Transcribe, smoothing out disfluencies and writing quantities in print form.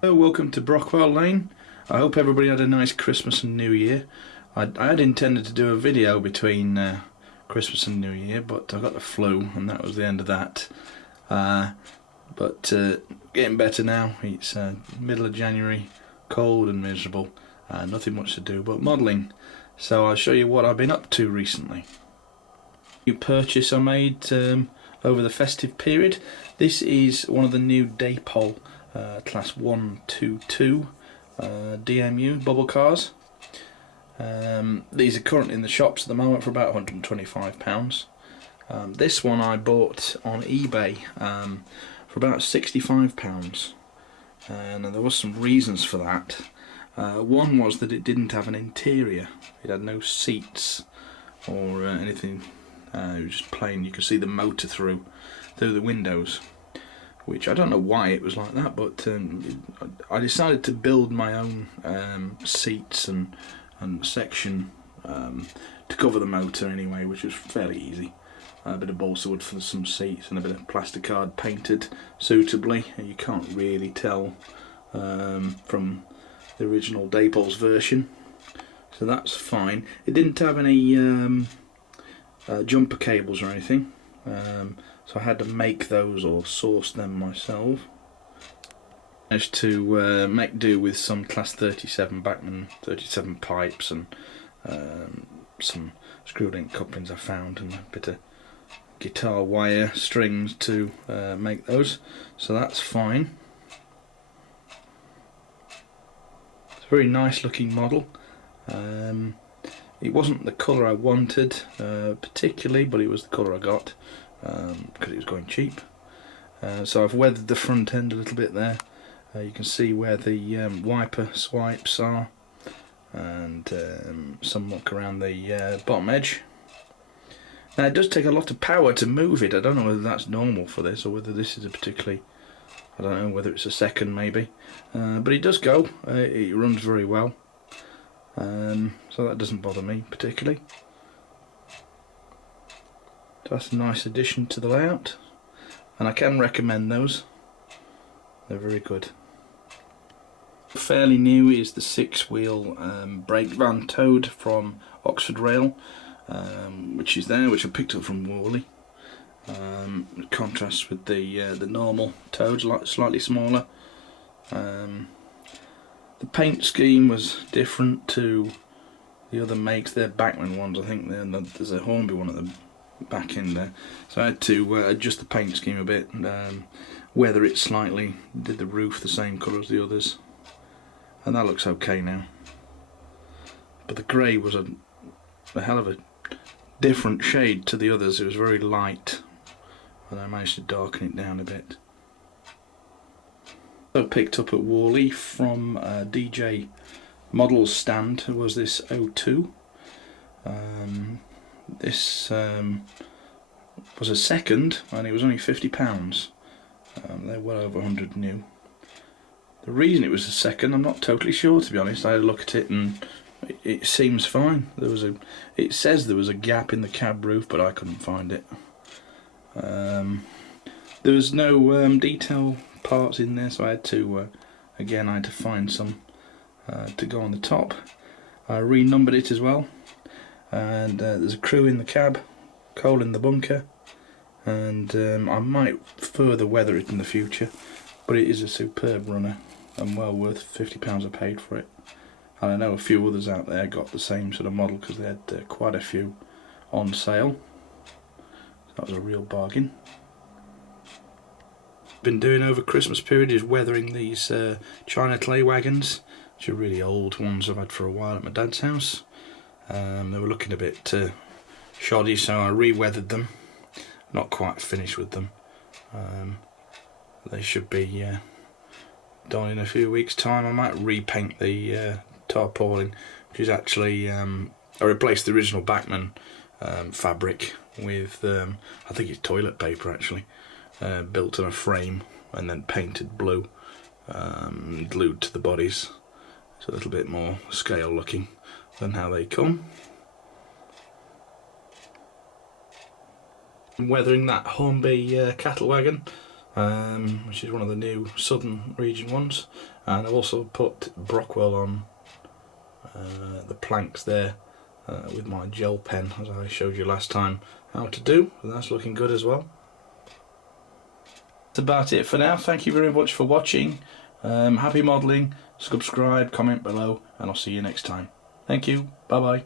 Hello, welcome to Brockwell Lane. I hope everybody had a nice Christmas and New Year. I had intended to do a video between Christmas and New Year, but I got the flu and that was the end of that. But getting better now. It's middle of January, cold and miserable, nothing much to do but modelling. So I'll show you what I've been up to recently. New purchase I made over the festive period. This is one of the new Dapol Class 122 DMU bubble cars. These are currently in the shops at the moment for about £125. This one I bought on eBay for about £65, and there was some reasons for that. One was that it didn't have an interior. It had no seats or anything. It was just plain. You could see the motor through the windows, which I don't know why it was like that, but I decided to build my own seats and section to cover the motor anyway, which was fairly easy. A bit of balsa wood for some seats and a bit of plasticard painted suitably, and you can't really tell from the original Dapol's version, so that's fine. It didn't have any jumper cables or anything, so I had to make those or source them myself. Managed to make do with some Class 37 Bachmann 37 pipes and some screw link couplings I found, and a bit of guitar wire strings to make those, so that's fine. It's a very nice looking model. It wasn't the colour I wanted particularly, but it was the colour I got because it was going cheap. So I've weathered the front end a little bit there. You can see where the wiper swipes are, and some muck around the bottom edge. Now it does take a lot of power to move it. I don't know whether that's normal for this or whether this is a particularly, I don't know whether it's a second maybe, but it does go. It runs very well, so that doesn't bother me particularly. So that's a nice addition to the layout, and I can recommend those. They're very good. Fairly new is the 6-wheel brake van Toad from Oxford Rail, which is there, which I picked up from Worley. It contrasts with the normal Toads, slightly smaller. The paint scheme was different to the other makes. They're Bachmann ones, I think. There's a Hornby one at the back end there, so I had to adjust the paint scheme a bit, weather it slightly, did the roof the same colour as the others, and that looks okay now. But the grey was a hell of a different shade to the others. It was very light, and I managed to darken it down a bit. So picked up at Worley from DJ Models stand was this O2. This was a second, and it was only £50. They're well over 100 new. The reason it was a second, I'm not totally sure, to be honest. I had a look at it and it seems fine. It says there was a gap in the cab roof, but I couldn't find it. There was no detail parts in there, so I had to again I had to find some to go on the top. I renumbered it as well, and there's a crew in the cab, coal in the bunker, and I might further weather it in the future, but it is a superb runner and well worth £50 I paid for it. And I know a few others out there got the same sort of model because they had quite a few on sale. So that was a real bargain. Been doing over Christmas period is weathering these China clay wagons, which are really old ones I've had for a while at my dad's house. They were looking a bit shoddy, so I re-weathered them. Not quite finished with them. They should be done in a few weeks' time. I might repaint the tarpaulin, which is actually I replaced the original Bachmann fabric with I think it's toilet paper actually, built on a frame and then painted blue, glued to the bodies. It's a little bit more scale looking than how they come. Weathering that Hornby cattle wagon, which is one of the new southern region ones, and I've also put Brockwell on the planks there with my gel pen, as I showed you last time how to do, and that's looking good as well. That's about it for now. Thank you very much for watching. Happy modelling, subscribe, comment below, and I'll see you next time. Thank you, bye bye.